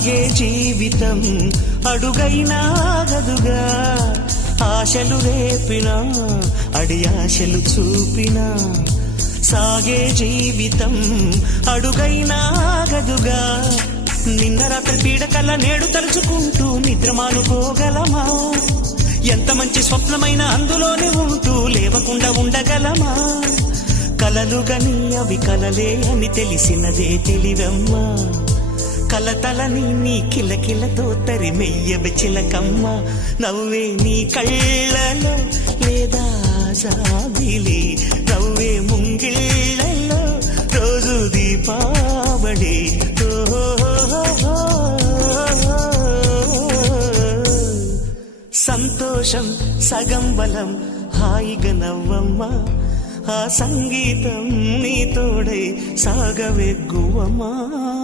సాగే జీవితం అడుగైనా ఆగదుగా, ఆశలు రేపినా అడియాశలు చూపినా. సాగే జీవితం అడుగైనా ఆగదుగా, నిన్న రాత్రి పీడకల్లా నేడు తలుచుకుంటూ నిద్రమానుకోగలమా? ఎంత మంచి స్వప్నమైన అందులోనే ఉంటూ లేవకుండా ఉండగలమా? కలలుగని అవి కలలే అని తెలిసినదే తెలివమ్మా. కలతలని నీ కిలకిలతో తరిమెయ్యవి చిలకమ్మ. నవ్వే నీ కళ్ళలో లేదా జాబిలి, నవ్వే ముంగిళ్ళలో రోజు దీపావళి. సంతోషం సగం బలం, హాయిగా నవ్వమ్మా. ఆ సంగీతం నీ తోడై సాగవెగ్గువమ్మా.